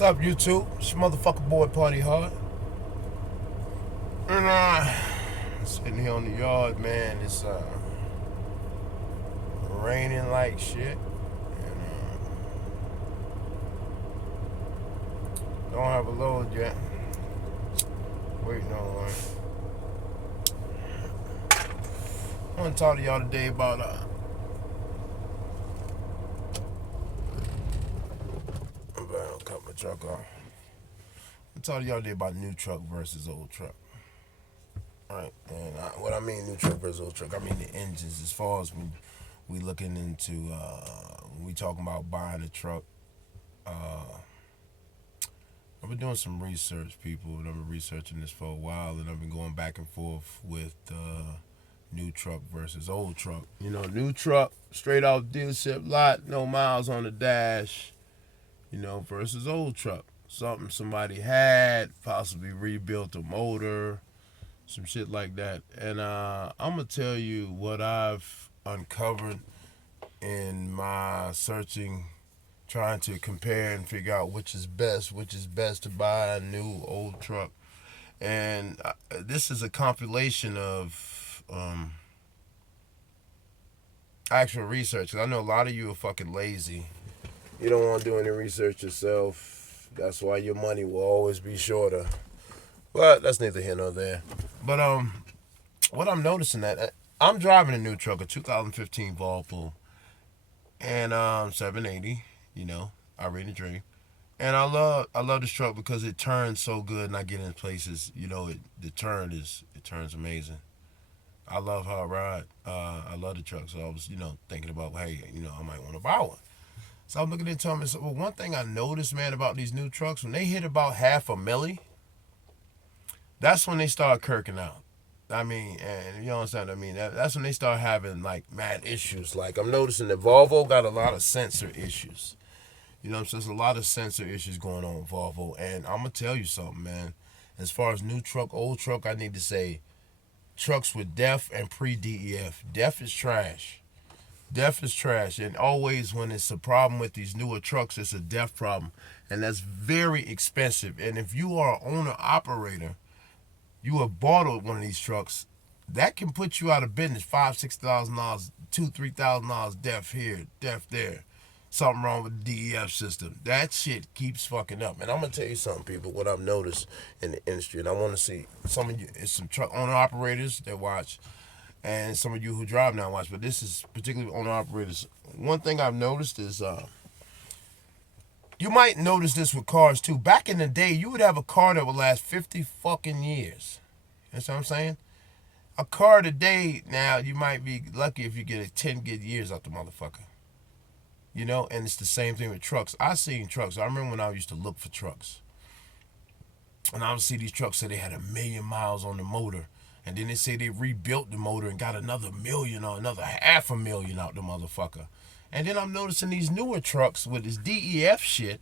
What's up, YouTube? It's your motherfucking boy Party Hard. And sitting here on the yard, man. It's raining like shit. And don't have a load yet. Waiting on one. I want to talk to y'all today about I'll cut my truck off. I'm talking to y'all today about new truck versus old truck. Right, and what I mean new truck versus old truck, I mean the engines. As far as when we looking into, when we talking about buying a truck, I've been doing some research, people, and I've been researching this for a while, and I've been going back and forth with new truck versus old truck. You know, new truck, straight off dealership lot, no miles on the dash, versus old truck. Something somebody had, possibly rebuilt a motor, some shit like that. And I'm going to tell you what I've uncovered in my searching, trying to compare and figure out which is best to buy a new, old truck. And this is a compilation of actual research. 'Cause I know a lot of you are fucking lazy. You don't want to do any research yourself. That's why your money will always be shorter. But that's neither here nor there. But what I'm noticing that I'm driving a new truck, a 2015 Volvo, and 780. I read a dream, and I love this truck because it turns so good, and I get in places. The turns amazing. I love how I ride. I love the truck, so I was thinking about, hey, I might want to buy one. So I'm looking into them and said, well, one thing I noticed, man, about these new trucks, when they hit about half a milli, that's when they start kirking out. I mean, and you understand what I mean? That's when they start having, like, mad issues. Like, I'm noticing that Volvo got a lot of sensor issues. So there's a lot of sensor issues going on with Volvo. And I'm going to tell you something, man. As far as new truck, old truck, I need to say trucks with DEF and pre-DEF. DEF is trash. DEF is trash. And always when it's a problem with these newer trucks, it's a DEF problem. And that's very expensive. And if you are an owner-operator, you have bought one of these trucks, that can put you out of business. $5,000-$6,000, $2,000-$3,000 DEF here, DEF there. Something wrong with the DEF system. That shit keeps fucking up. And I'm gonna tell you something, people, what I've noticed in the industry, and I want to see some of you, it's some truck owner operators that watch, and some of you who drive now watch. But this is particularly owner operators. One thing I've noticed is you might notice this with cars too. Back in the day, you would have a car that would last 50 fucking years. That's what I'm saying? A car today, now, you might be lucky if you get a 10 good years out the motherfucker. And it's the same thing with trucks. I seen trucks. I remember when I used to look for trucks. And I would see these trucks say they had 1,000,000 miles on the motor. And then they say they rebuilt the motor and got another 1,000,000 or another 500,000 out the motherfucker. And then I'm noticing these newer trucks with this DEF shit.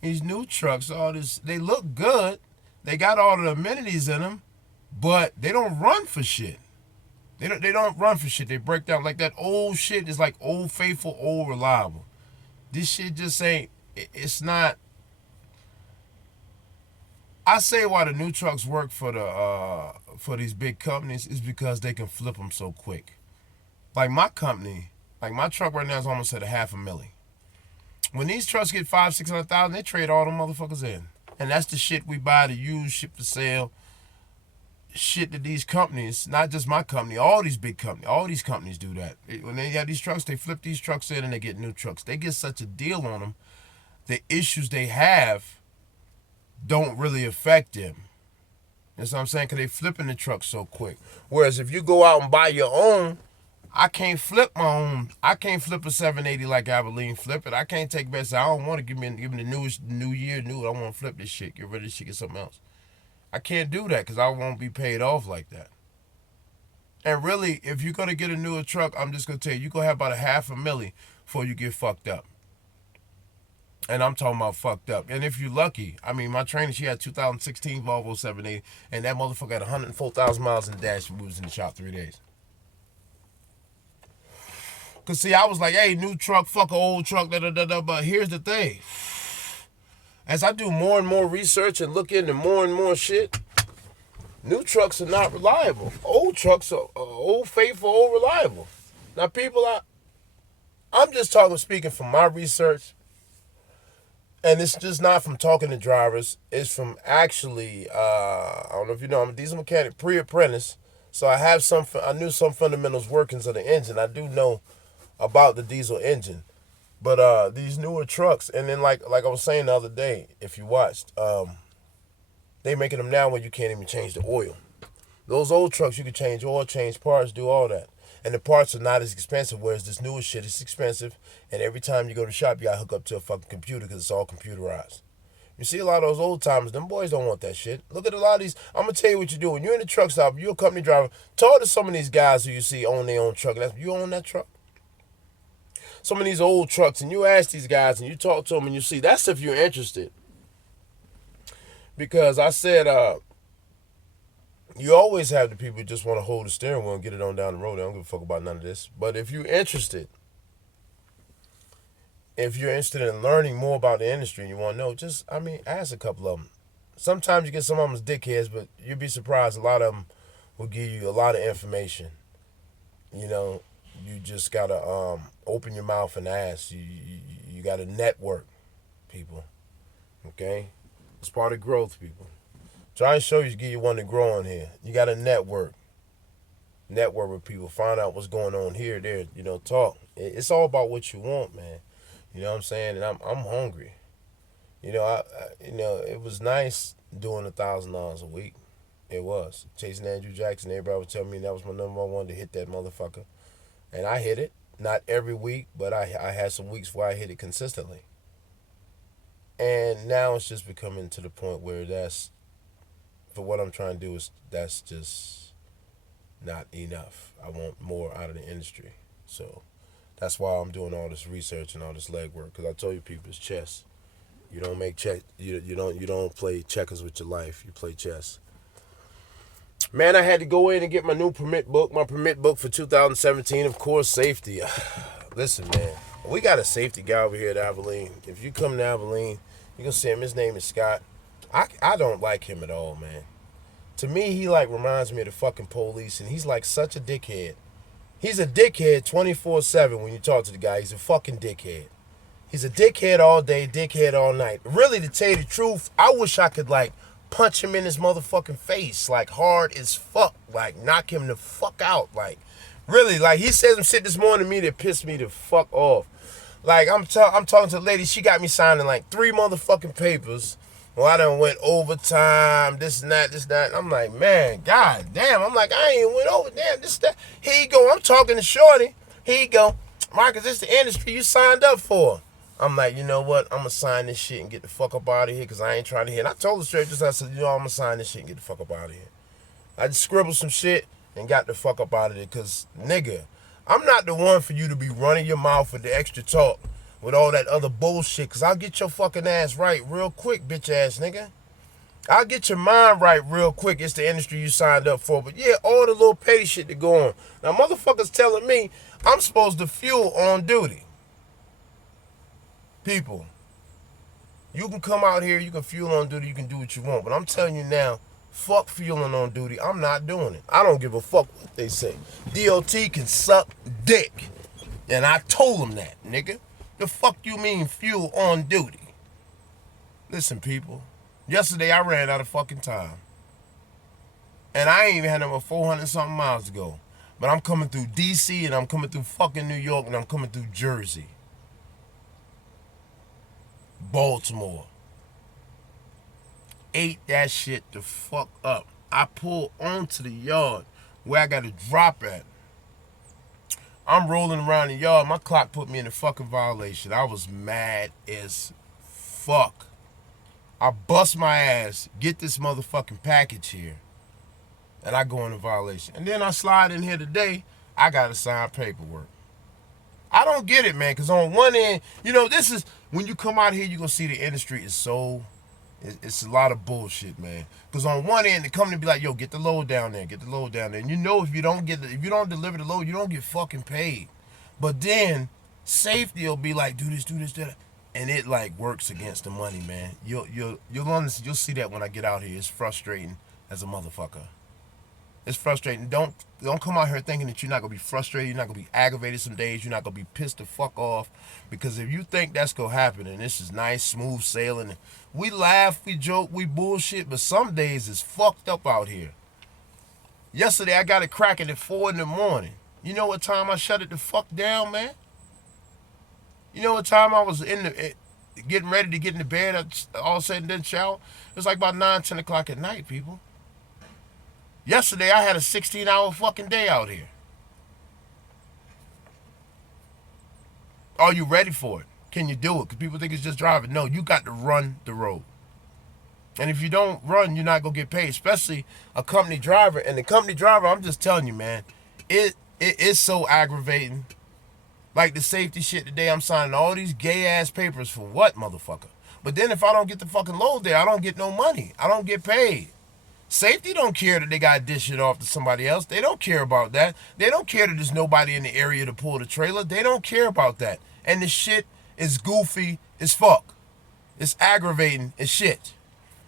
These new trucks, all this, they look good. They got all the amenities in them, but they don't run for shit. They don't run for shit. They break down like that old shit is like old faithful, old reliable. This shit just ain't, it's not. I say why the new trucks work for these big companies is because they can flip them so quick. Like my company, like my truck right now is almost at a 500,000. When these trucks get 500,000-600,000, they trade all them motherfuckers in. And that's the shit we buy to use, ship to sell. Shit that these companies, not just my company, all these big companies, all these companies do that. When they have these trucks, they flip these trucks in and they get new trucks. They get such a deal on them. The issues they have don't really affect them. That's what I'm saying, because they flipping the trucks so quick. Whereas if you go out and buy your own, I can't flip my own. I can't flip a 780 like Abilene flip it. I can't take bets. I don't want to give me the newest, new year, new. I want to flip this shit. Get rid of this shit, get something else. I can't do that because I won't be paid off like that. And really, if you're going to get a newer truck, I'm just going to tell you, you're going to have about a 500,000 before you get fucked up. And I'm talking about fucked up. And if you're lucky, I mean, my trainer, she had 2016 Volvo 780, and that motherfucker had 104,000 miles in the dash when we was in the shop 3 days. Because, see, I was like, hey, new truck, fuck an old truck, da-da-da-da. But here's the thing. as I do more and more research and look into more and more shit, new trucks are not reliable. Old trucks are old faithful, old reliable. Now, people, I'm just speaking from my research, and it's just not from talking to drivers. It's from actually, I don't know if you know, I'm a diesel mechanic, pre-apprentice, so I knew some fundamentals workings of the engine. I do know about the diesel engine. But these newer trucks, and then like I was saying the other day, if you watched, they making them now where you can't even change the oil. Those old trucks, you can change oil, change parts, do all that. And the parts are not as expensive, whereas this newer shit is expensive. And every time you go to the shop, you got to hook up to a fucking computer because it's all computerized. You see a lot of those old timers, them boys don't want that shit. Look at a lot of these. I'm going to tell you what you do. When you're in the truck stop, you're a company driver, talk to some of these guys who you see own their own truck. You own that truck? Some of these old trucks, and you ask these guys and you talk to them and you see, that's if you're interested. Because I said, you always have the people who just want to hold the steering wheel and get it on down the road. They don't give a fuck about none of this. But if you're interested in learning more about the industry and you want to know, ask a couple of them. Sometimes you get some of them as dickheads, but you'd be surprised. A lot of them will give you a lot of information. You know, you just got to open your mouth and ask. You got to network, people. Okay? It's part of growth, people. Try and show you, give you one to grow on here. You got to network. Network with people. Find out what's going on here, there. Talk. It's all about what you want, man. You know what I'm saying? And I'm hungry. It was nice doing $1,000 a week. It was. Chasing Andrew Jackson, everybody would tell me that was my number one to hit that motherfucker. And I hit it. Not every week, but I had some weeks where I hit it consistently. And now it's just becoming to the point where for what I'm trying to do, that's just not enough. I want more out of the industry. So that's why I'm doing all this research and all this legwork. Because I told you people, it's chess. You don't make chess. You don't play checkers with your life. You play chess. Man, I had to go in and get my new permit book. My permit book for 2017, of course, safety. Listen, man, we got a safety guy over here at Abilene. If you come to Abilene, you can see him. His name is Scott. I don't like him at all, man. To me, he reminds me of the fucking police, and he's such a dickhead. He's a dickhead 24/7 when you talk to the guy. He's a fucking dickhead. He's a dickhead all day, dickhead all night. Really, to tell you the truth, I wish I could punch him in his motherfucking face hard as fuck, knock him the fuck out, really, he said some shit this morning to me that pissed me the fuck off. I'm talking to a lady, she got me signing 3 motherfucking papers. Well, I done went overtime, this and that. I'm like, man, god damn. I'm like, I ain't went over, damn, this, that. Here you go, I'm talking to Shorty. Here you go. Marcus, this the industry you signed up for. I'm like, you know what? I'm going to sign this shit and get the fuck up out of here because I ain't trying to hear. And I told the straight just, I said, I'm going to sign this shit and get the fuck up out of here. I just scribbled some shit and got the fuck up out of it because, nigga, I'm not the one for you to be running your mouth with the extra talk with all that other bullshit because I'll get your fucking ass right real quick, bitch ass nigga. I'll get your mind right real quick. It's the industry you signed up for. But yeah, all the little petty shit to go on. Now, motherfuckers telling me I'm supposed to fuel on duty. People, you can come out here, you can fuel on duty, you can do what you want. But I'm telling you now, fuck fueling on duty. I'm not doing it. I don't give a fuck what they say. DOT can suck dick. And I told them that, nigga. The fuck you mean fuel on duty? Listen, people. Yesterday I ran out of fucking time. And I ain't even had over 400 something miles to go. But I'm coming through DC and I'm coming through fucking New York and I'm coming through Jersey. Baltimore. Ate that shit the fuck up. I pulled onto the yard where I got to drop at. I'm rolling around the yard. My clock put me in a fucking violation. I was mad as fuck. I bust my ass, get this motherfucking package here, and I go in a violation. And then I slide in here today, I got to sign paperwork. I don't get it, man, because on one end, this is, when you come out here, you're going to see the industry is it's a lot of bullshit, man. Because on one end, the company be like, yo, get the load down there, get the load down there. And if you don't deliver the load, you don't get fucking paid. But then, safety will be like, do this, that. And it like works against the money, man. You'll see that when I get out here. It's frustrating as a motherfucker. It's frustrating. Don't come out here thinking that you're not gonna be frustrated, you're not gonna be aggravated some days, you're not gonna be pissed the fuck off. Because if you think that's gonna happen and this is nice, smooth sailing, we laugh, we joke, we bullshit, but some days it's fucked up out here. Yesterday I got it cracking at 4 in the morning. You know what time I shut it the fuck down, man? You know what time I was getting ready to get in the bed, all said and done shower? It was like about 9, 10 o'clock at night, people. Yesterday, I had a 16-hour fucking day out here. Are you ready for it? Can you do it? Because people think it's just driving. No, you got to run the road. And if you don't run, you're not going to get paid, especially a company driver. And the company driver, I'm just telling you, man, it is so aggravating. Like the safety shit today, I'm signing all these gay-ass papers for what, motherfucker? But then if I don't get the fucking load there, I don't get no money. I don't get paid. Safety don't care that they got to dish it off to somebody else. They don't care about that. They don't care that there's nobody in the area to pull the trailer. They don't care about that. And the shit is goofy as fuck. It's aggravating as shit.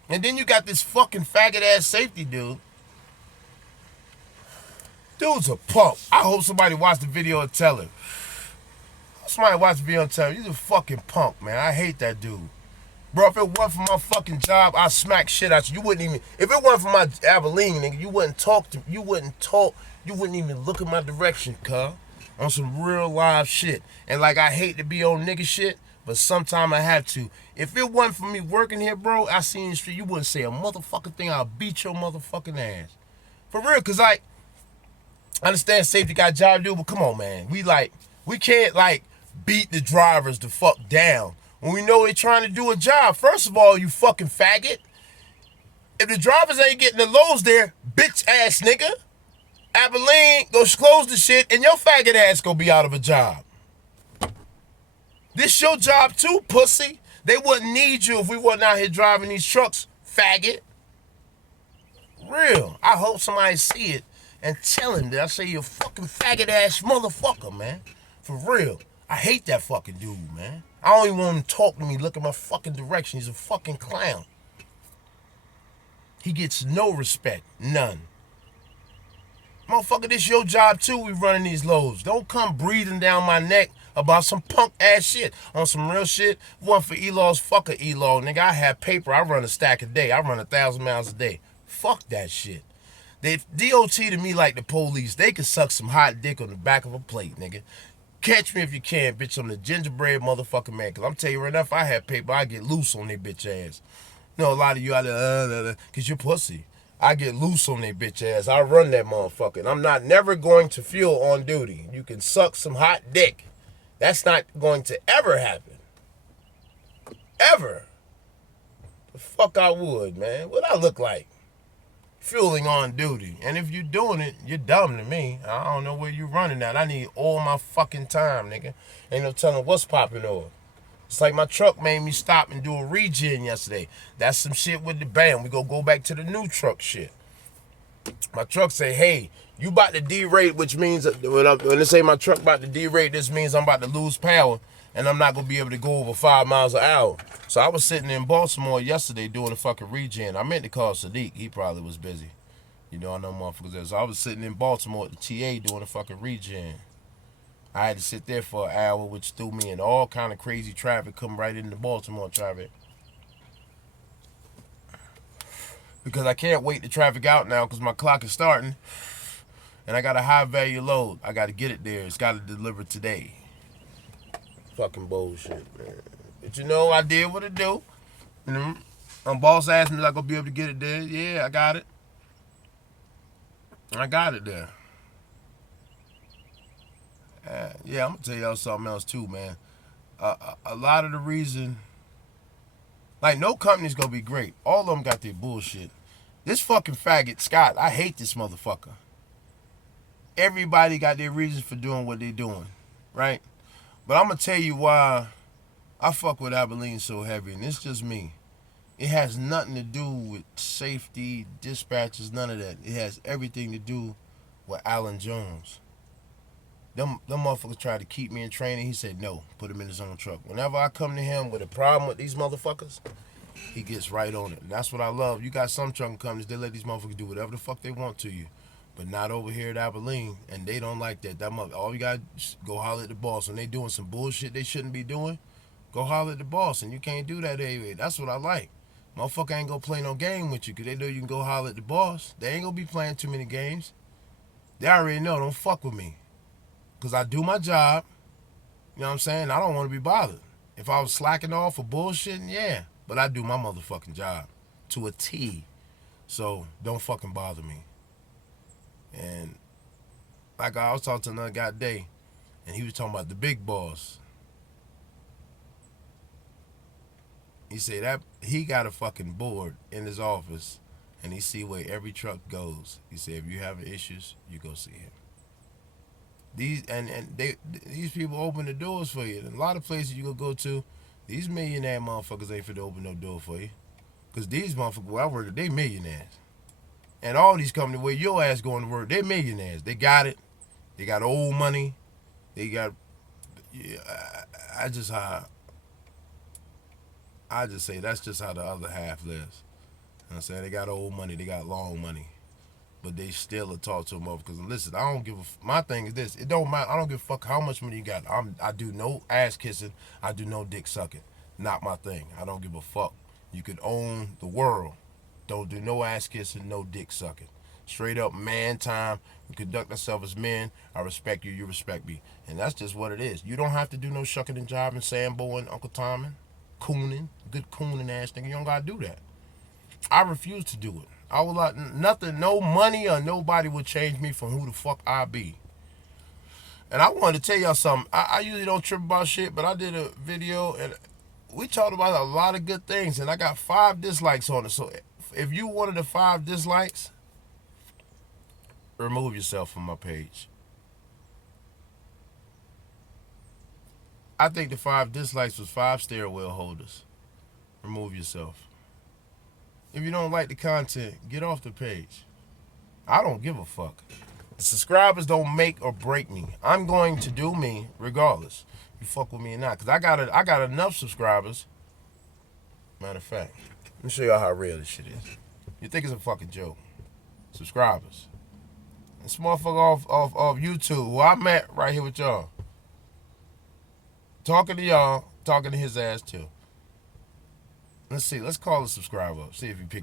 And then you got this fucking faggot-ass safety dude. Dude's a punk. I hope somebody watched the video and tell him. Somebody watched the video and tell him, he's a fucking punk, man. I hate that dude. Bro, if it wasn't for my fucking job, I'd smack shit out you. You wouldn't even, if it wasn't for my Abilene, nigga, you wouldn't even look in my direction, cuz. On some real live shit. And like, I hate to be on nigga shit, but sometime I have to. If it wasn't for me working here, bro, I seen the street, you wouldn't say a motherfucking thing. I'll beat your motherfucking ass. For real, cause like, I understand safety got a job to do, but come on, man. We can't like beat the drivers the fuck down when we know they're trying to do a job. First of all, you fucking faggot. If the drivers ain't getting the loads there, bitch ass nigga, Abilene, go close the shit and your faggot ass gonna be out of a job. This your job too, pussy. They wouldn't need you if we wasn't out here driving these trucks, faggot. Real. I hope somebody see it and tell him that I say you a fucking faggot ass motherfucker, man. For real. I hate that fucking dude, man. I don't even want him to talk to me, look in my fucking direction. He's a fucking clown. He gets no respect. None. Motherfucker, this your job too, we running these loads. Don't come breathing down my neck about some punk ass shit. On some real shit, one for E-Laws, fuck a E-Law. Nigga, I have paper, I run a stack a day. I run 1,000 miles a day. Fuck that shit. They DOT to me like the police. They can suck some hot dick on the back of a plate, nigga. Catch me if you can, bitch. I'm the gingerbread motherfucking man. Cause I'm telling you right now, if I had paper, I'd get loose on their bitch ass. You know, a lot of you out there, cause you're pussy. I get loose on their bitch ass. I run that motherfucker. And I'm not never going to fuel on duty. You can suck some hot dick. That's not going to ever happen. Ever. The fuck I would, man. What I look like? Fueling on duty. And if you're doing it, you're dumb to me. I don't know where you running at. I need all my fucking time, nigga. Ain't no telling what's popping over. It's like my truck made me stop and do a regen yesterday. That's some shit with the band. We go back to the new truck shit. My truck say, hey, you about to derate, which means when they say my truck about to derate, this means I'm about to lose power and I'm not going to be able to go over 5 miles an hour. So I was sitting in Baltimore yesterday doing a fucking regen. I meant to call Sadiq. He probably was busy. You know, I know motherfuckers there. So I was sitting in Baltimore at the TA doing a fucking regen. I had to sit there for an hour, which threw me in all kind of crazy traffic, come right into Baltimore traffic. Because I can't wait the traffic out now because my clock is starting. And I got a high value load. I got to get it there. It's got to deliver today. Fucking bullshit, man. But you know, I did what I do. You know, my boss asked me if I gonna be able to get it there. Yeah, I got it. I got it there. Yeah, I'm gonna tell y'all something else too, man. A lot of the reason, like, no company's gonna be great. All of them got their bullshit. This fucking faggot, Scott, I hate this motherfucker. Everybody got their reasons for doing what they're doing, right? But I'm gonna tell you why I fuck with Abilene so heavy, and it's just me. It has nothing to do with safety, dispatches, none of that. It has everything to do with Alan Jones. Them motherfuckers tried to keep me in training. He said no, put him in his own truck. Whenever I come to him with a problem with these motherfuckers, he gets right on it. And that's what I love. You got some trucking companies, they let these motherfuckers do whatever the fuck they want to you. But not over here at Abilene, and they don't like that. All you got is go holler at the boss. When they doing some bullshit they shouldn't be doing, go holler at the boss, and you can't do that anyway. That's what I like. Motherfucker ain't gonna play no game with you, because they know you can go holler at the boss. They ain't gonna be playing too many games. They already know, don't fuck with me. Because I do my job. You know what I'm saying? I don't want to be bothered. If I was slacking off for bullshitting, yeah. But I do my motherfucking job to a T. So don't fucking bother me. And like I was talking to another guy today, and he was talking about the big boss. He said that he got a fucking board in his office, and he see where every truck goes. He said, if you having issues, you go see him. These people open the doors for you. And a lot of places you go to, these millionaire motherfuckers ain't finna open no door for you. Because these motherfuckers where I work at, they millionaires. And all these companies where your ass going to work, they millionaires. They got it. They got old money. They got, yeah, I just say that's just how the other half lives. You know what I'm saying? They got old money. They got long money. But they still will talk to a motherfucker. And listen, I don't give a. My thing is this: it don't matter. I don't give a fuck how much money you got. I do no ass kissing. I do no dick sucking. Not my thing. I don't give a fuck. You could own the world. Don't do no ass kissing, no dick sucking. Straight up man time. We conduct ourselves as men. I respect you. You respect me. And that's just what it is. You don't have to do no shucking and jiving, Samboing, Uncle Tommy, cooning, good cooning ass nigga. You don't gotta do that. I refuse to do it. I will not, nothing, no money or nobody will change me from who the fuck I be. And I wanted to tell y'all something. I usually don't trip about shit, but I did a video and we talked about a lot of good things, and I got 5 dislikes on it. So if you one of the 5 dislikes, remove yourself from my page. I think the 5 dislikes was 5 stairwell holders. Remove yourself. If you don't like the content, get off the page. I don't give a fuck. The subscribers don't make or break me. I'm going to do me regardless. You fuck with me or not. Because I got enough subscribers. Matter of fact, let me show y'all how real this shit is. You think it's a fucking joke. Subscribers. This motherfucker off YouTube, who I met right here with y'all. Talking to y'all, talking to his ass too. Let's see. Let's call the subscriber up. See if you pick it up.